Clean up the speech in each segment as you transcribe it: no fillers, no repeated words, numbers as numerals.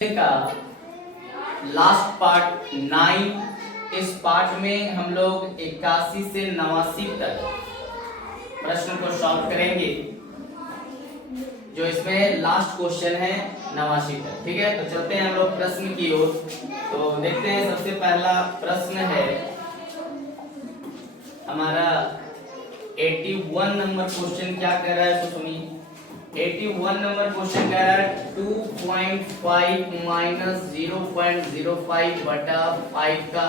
का last part 9। इस part में हम लोग 81 से 89 तक प्रश्न को सॉल्व करेंगे, जो इसमें लास्ट क्वेश्चन है 89 तक। ठीक है, तो चलते हैं हम लोग प्रश्न की ओर। तो देखते हैं, सबसे पहला प्रश्न है हमारा 81 नंबर क्वेश्चन। क्या कह रहा है तो सुनिए। 81 नंबर क्वेश्चन कह रहा है 2.5 माइनस 0.05 बटा 5 का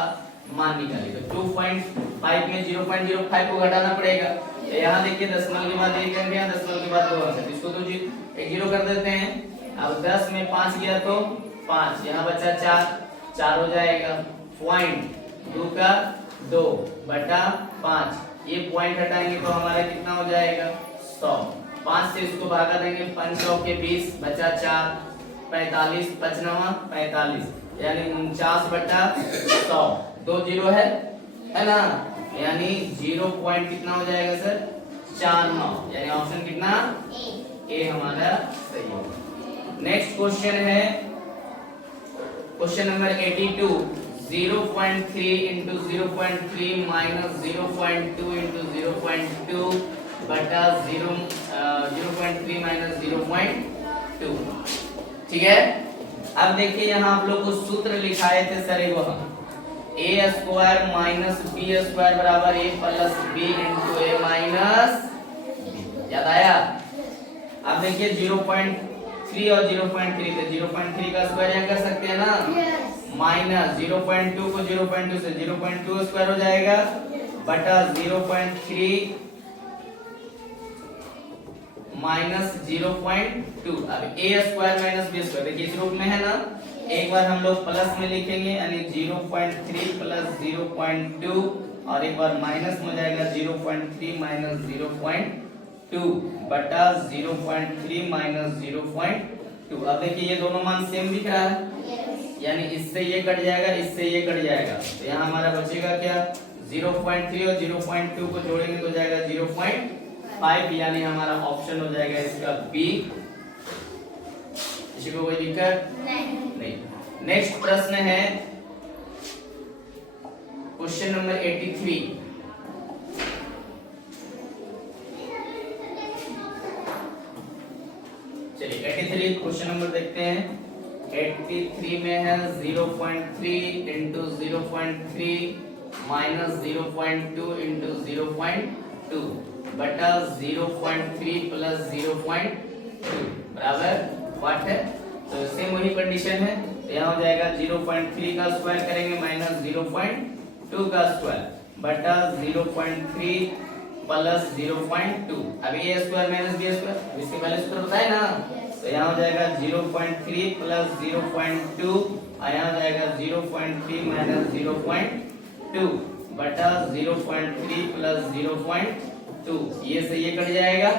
मान निकालिए। तो 2.5 में 0.05 को घटाना पड़ेगा। तो यहाँ देखिए दशमलव के बाद 1 अंक, यहाँ दशमलव के बाद 2 अंक, इसको तो एक जीरो कर देते हैं। अब 10 में 5 गया तो 5, यहाँ बचा 4 हो जाएगा। पॉइंट 2 का 2 बटा 5, ये पॉइंट हटाएंगे तो हमारा कितना हो जाएगा 100। 5 से इसको भागा देंगे, 5 के 20 बचा 4, 45, 55 45, यानी 49 बटा 100। 2 जीरो है ना, यानी 0 पॉइंट कितना हो जाएगा सर 49, यानी ऑप्शन कितना ए हमारा सही होगा। नेक्स्ट क्वेश्चन है question number 82। 0.3 into 0.3 minus 0.2 into 0.2 बटा 0.3 माइनस 0.2। ठीक है, अब देखिए यहाँ आप लोग को सूत्र लिखाए थे सर, वो हम ए स्क्वायर माइनस बी स्क्वायर बराबर ए प्लस बी इंटू ए माइनस, याद आया। अब देखिए 0.3 और 0.3 थे, 0.3 का स्क्वायर यहाँ कर सकते हैं ना, माइनस 0.2 को 0.2 से 0.2 स्क्वायर हो जाएगा बटा 0.3 माइनस 0.2। अब ए स्क्वायर माइनस बी स्क्वायर देखिए इस रूप में है ना, एक बार हम लोग प्लस में लिखेंगे यानी 0.3 प्लस 0.2, और एक बार माइनस में जाएगा 0.3 माइनस 0.2 बटा 0.3 माइनस 0.2। अब देखिए ये दोनों मान सेम दिख रहा है, यानी इससे ये कट जाएगा, इससे ये कट जाएगा, तो यहाँ हमारा बचेगा क्या 0.3 और 0.2 को जोड़ेंगे तो जाएगा 0.5, यानी हमारा ऑप्शन हो जाएगा इसका बी। किसी को कोई दिक्कत नहीं। नेक्स्ट प्रश्न है क्वेश्चन नंबर 83। चलिए 83 क्वेश्चन नंबर देखते हैं। 83 में है 0.3 इंटू 0.3 माइनस 0.2 इंटू 0.2 बटा 0.3 प्लस 0.2 बराबर व्हाट है। तो सेम वही कंडीशन है, तो यहाँ हो जाएगा 0.3 का स्क्वायर करेंगे माइनस 0.2 का स्क्वायर बटा 0.3 प्लस 0.2। अब ये स्क्वायर माइनस बी स्क्वायर, इसके पहले सूत्र बताए ना, तो यहाँ हो जाएगा 0.3 प्लस 0.2, और यहाँ हो जाएगा 0.3 माइनस 0.2 बटा 0.3 प्लस 0.2। ये से ये कट जाएगा,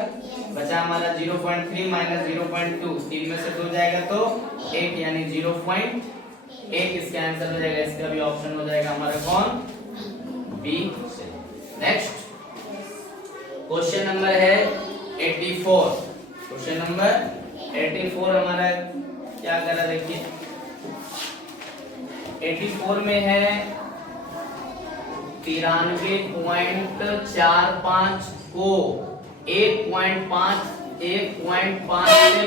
बचा हमारा 0.3 माइनस 0.2, 3 में से 2 जाएगा तो 1, यानी 0.1 इसका आंसर हो जाएगा। इसका भी ऑप्शन हो जाएगा हमारा कौन बी। नेक्स्ट क्वेश्चन नंबर है 84। क्वेश्चन नंबर 84 हमारा क्या कर रहा है देखिए। 84 में है 93.45 को 1.5 से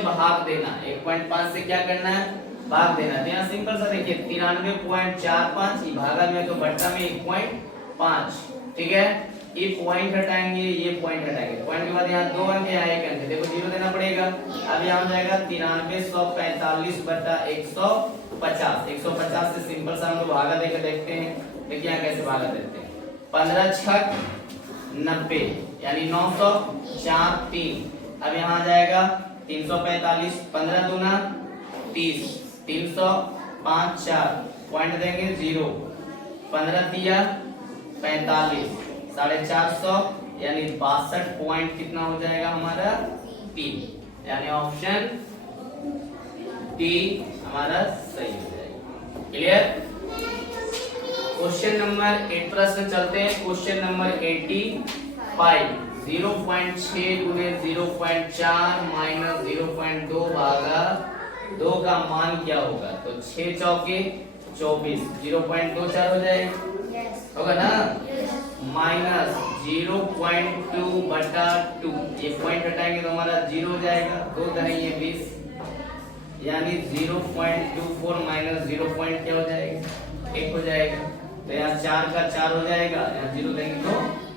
भाग देना। 1.5 से क्या करना है भाग देना। तो यहाँ सिंपल सा देखिए 93.45 भागा में तो बट्टा में 1.5। ठीक है, ये पॉइंट हटाएंगे, ये पॉइंट हटाएंगे, पॉइंट के बाद यहाँ 2 अंक यहाँ 1 अंक, देखो 0 देना पड़ेगा। अब यहाँ हो जाएगा 9345 बटा 150। 150 से सिंपल सा हम लोग भागा देकर देखते हैं। देखिए यहाँ कैसे भागा देते हैं। 15 छक 90, यानी 900, 4 3। अब यहाँ आ जाएगा 345, 15 दूना 30, 300, 5 4 पॉइंट देंगे 0, 15 दिया 45, 450, यानी 62 पॉइंट कितना हो जाएगा हमारा 3, यानी ऑप्शन डी हमारा सही हो जाएगा। क्लियर। क्वेश्चन नंबर 8 प्रश्न चलते हैं। Question number 85। 0.6 गुने 0.4 माइनस 0.2 भागा 2 का मान क्या होगा? तो 6 चौके 24, 0.24 हो जाएगा, होगा ना? माइनस 0.2 बटा 2, ये पॉइंट हटाएंगे तो हमारा 0 हो जाएगा, 2 करेंगे 20, यानी 0.24 माइनस 0 क्या हो जाएगा? 1 हो जाएगा। तो यहाँ 4 का 4 हो जाएगा, यहाँ 0 देंगे तो,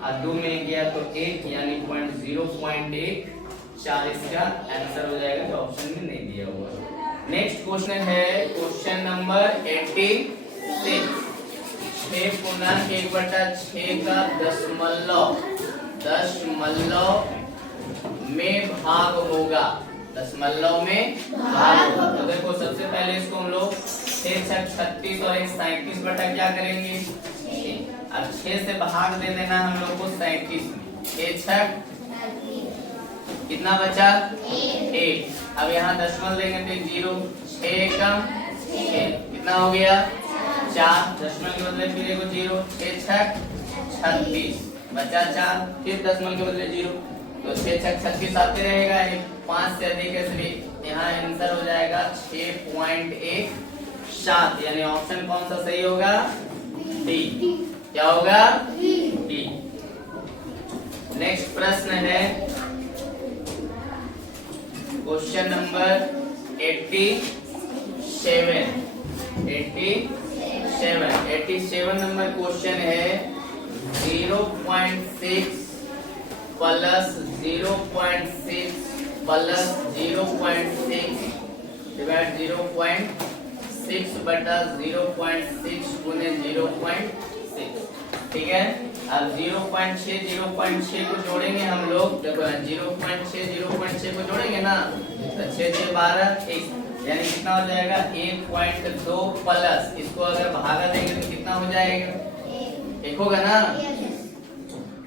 और 2 में गया तो 1, यानी 0.1 4 इसका आंसर हो जाएगा, जो ऑप्शन में नहीं दिया हुआ। नेक्स्ट क्वेश्चन है क्वेश्चन नंबर 86। 6 पूर्णांक 1/6 का दशमलव में भाग होगा, दशमलव में भाग होगा। तो देखो सबसे पहले इसको हम लोग 6 छक 36 और 1 37 बटा क्या करेंगे? अब 6 से भाग दे देना हम लोग को 37 में, 6 छक कितना बचा? 1। अब यहाँ दशमलव देंगे तो 0, 6 कम 6 कितना हो गया? 4, दशमलव के बदले फिर एगो 0, 6 छक 36 बचा 4, फिर दशमलव के बदले 0, तो 6 छक 36 आते रहेगा, 5 से अधिक है इसलिए यहाँ आंसर हो जाएगा 6.17, यानी ऑप्शन कौन सा सही होगा? डी। क्या होगा? डी। नेक्स्ट प्रश्न है क्वेश्चन नंबर 87 नंबर क्वेश्चन है 0.6 प्लस 0.6 प्लस 0.6 डिवाइड 0.6 बटा 0.6 गुने 0.6, ठीक है। अब 0.6 को जोड़ेंगे हम लोग, देखो 0.6 को जोड़ेंगे ना, तो 6 से 12 यानी कितना हो जाएगा? 1.2 प्लस, इसको अगर भागा देंगे तो कितना हो जाएगा? 1 होगा ना,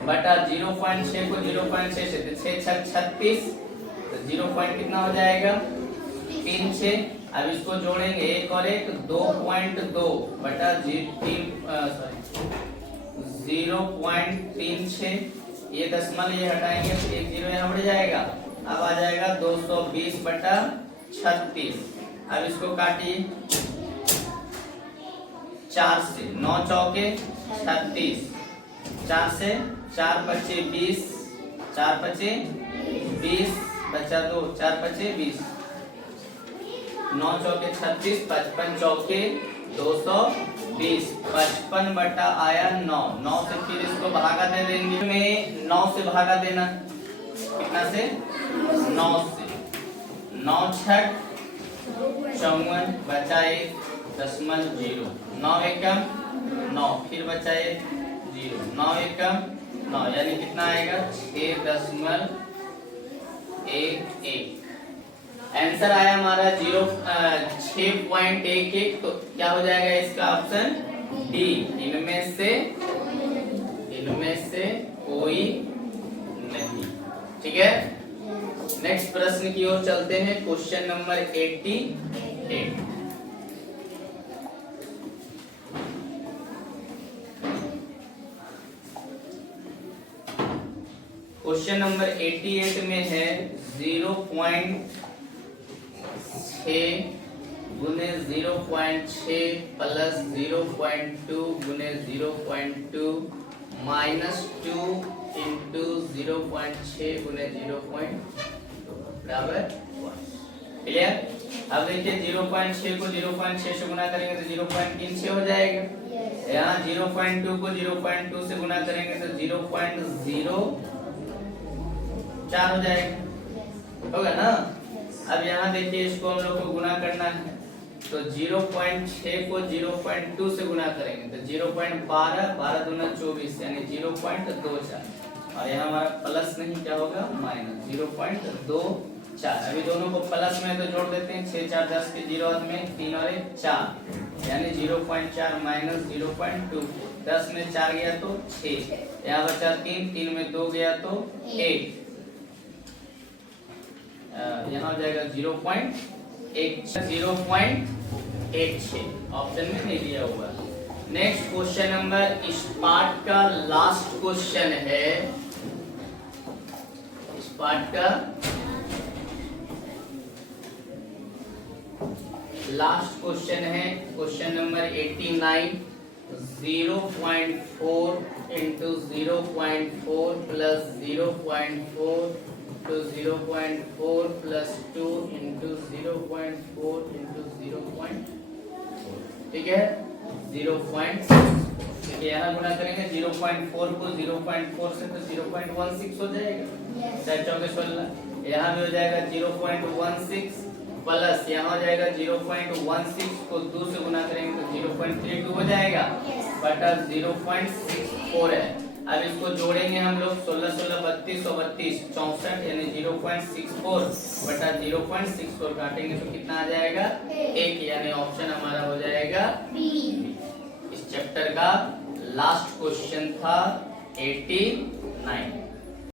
बटा 0.6 को 0.6 से 6 छक 36, तो 0 कितना हो जाएगा? 3 6। अब इसको जोड़ेंगे 1 और 1 2.2 बटा 0.36, ये दशमलव ये हटाएंगे तो 1 0 यहाँ बढ़ जाएगा, अब आ जाएगा 220 बटा 36। अब इसको काटिए 4 से, 9 चौके 36, 4 से 4 पचे 20, 4 पचे 20 बचा 2, 4 पचे 20, 9 चौके 36, 55 चौके 220, 55 बटा आया 9, 9 से फिर इसको भागा दे देंगे, में 9 से भागा देना, कितना से? 9 से, 9 छक 54 बचा 1 दशमलव 0, 9 एकम 9, फिर बचा 1 0, 9 एकम 9, यानी कितना आएगा? 6.11। आंसर आया हमारा 6.11, तो क्या हो जाएगा इसका ऑप्शन? डी। इनमें से कोई नहीं, ठीक है। नेक्स्ट प्रश्न की ओर चलते हैं, क्वेश्चन नंबर 88। क्वेश्चन नंबर 88 में है 0.6 गुने 0.6 प्लस 0.2 गुने 0.2 माइनस 2 इंटू 0.6 गुने 0.2 बराबर 1। क्लियर? अब देखिए 0.6 को 0.6 से गुना करेंगे तो 0.36 हो जाएगा, यहाँ 0.2 को 0.2 से गुना करेंगे तो 0.04 हो जाएगा, होगा ना। अब यहाँ देखिए इसको हम लोग को गुना करना है, तो 0.6 को 0.2 से गुना करेंगे तो 0.12, 12 दूना 24, यानी 0.24, और यहाँ हमारा प्लस नहीं क्या होगा? माइनस 0.24। अभी दोनों को प्लस में तो जोड़ देते हैं, 6 4 10 के 0 में 3 और 1 4, यानी 0.4 माइनस 0.2, 10 में 4 गया तो 6, यहाँ बचा 3, 3 में 2 गया तो 1, यहाँ हो जाएगा 0.16, ऑप्शन में नहीं दिया हुआ। नेक्स्ट क्वेश्चन नंबर, इस पार्ट का लास्ट क्वेश्चन है, इस पार्ट का लास्ट क्वेश्चन है question number 89। 0.4 into 0.4 plus 0.4 to 0.4 plus 2 into 0.4 into 0.4, ठीक है 0.6। ठीक है, यहाँ गुना करेंगे 0.4 को 0.4 से तो 0.16 हो जाएगा। 4 चौके 16, यहाँ भी हो जाएगा 0.16 प्लस यहाँ हो जाएगा 0.16 को 2 से गुना करेंगे तो 0.32 हो जाएगा बटा 0.64 है। अब इसको जोड़ेंगे हम लोग 16 16 32 और 32 64 यानी 0.64 बटा 0.64 काटेंगे तो कितना आ जाएगा 1, यानी ऑप्शन हमारा हो जाएगा बी। इस चैप्टर का लास्ट क्वेश्चन था 89।